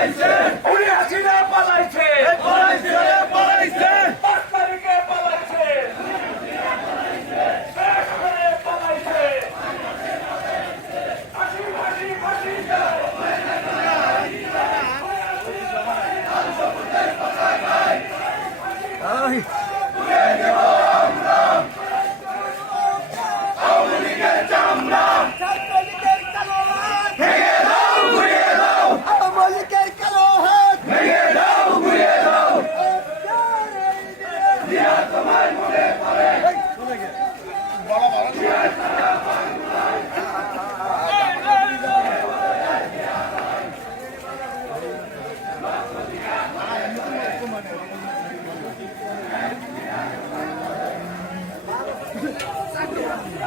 Life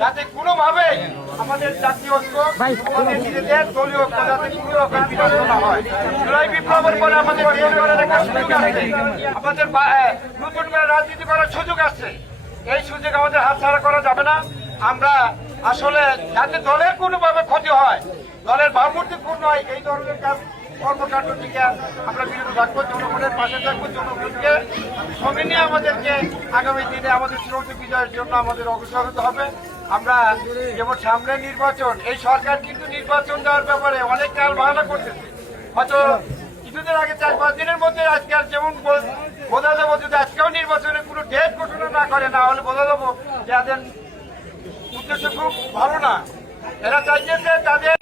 যাতে কোনোভাবে আমাদের জাতীয় ঐক্য আমাদের নিজেদের দলীয় ঐক্য যাতে কোনো রকম বিনষ্ট না হয়। জুলাই বিপ্লবের পরে আমাদের দেশ গড়ার একটা সুযোগ আছে আমাদের নতুন করে রাজনীতি করার সুযোগ আছে এই সুযোগ আমাদের হাতছাড়া করা যাবে না। আমরা আসলে যাতে দলের কোনোভাবে ক্ষতি হয় দলের ভাবমূর্তি পূর্ণ হয় এই ধরনের কাজ কর্মকাণ্ড থেকে আমরা বিরত থাকব। পাশে থাকব জনগণকে। সঙ্গে নিয়ে আমাদেরকে আগামী দিনে আমাদের চূড়ান্ত বিজয়ের জন্য আমাদের অগ্রসর হতে হবে। আমরা যেমন সামনে নির্বাচন, এই সরকার কিন্তু নির্বাচন দেওয়ার ব্যাপারে অনেক কাল বাহানা করতেছে। হয়তো কিছুদিন আগে চার পাঁচ দিনের মধ্যে আজকে আর যেমন বোঝা যাব যদি আজকেও নির্বাচনের কোনো ডেট ঘোষণা না করে, না হলে বোঝা যাব যে উদ্দেশ্য খুব ভালো না। এরা চাইছে যে তাদের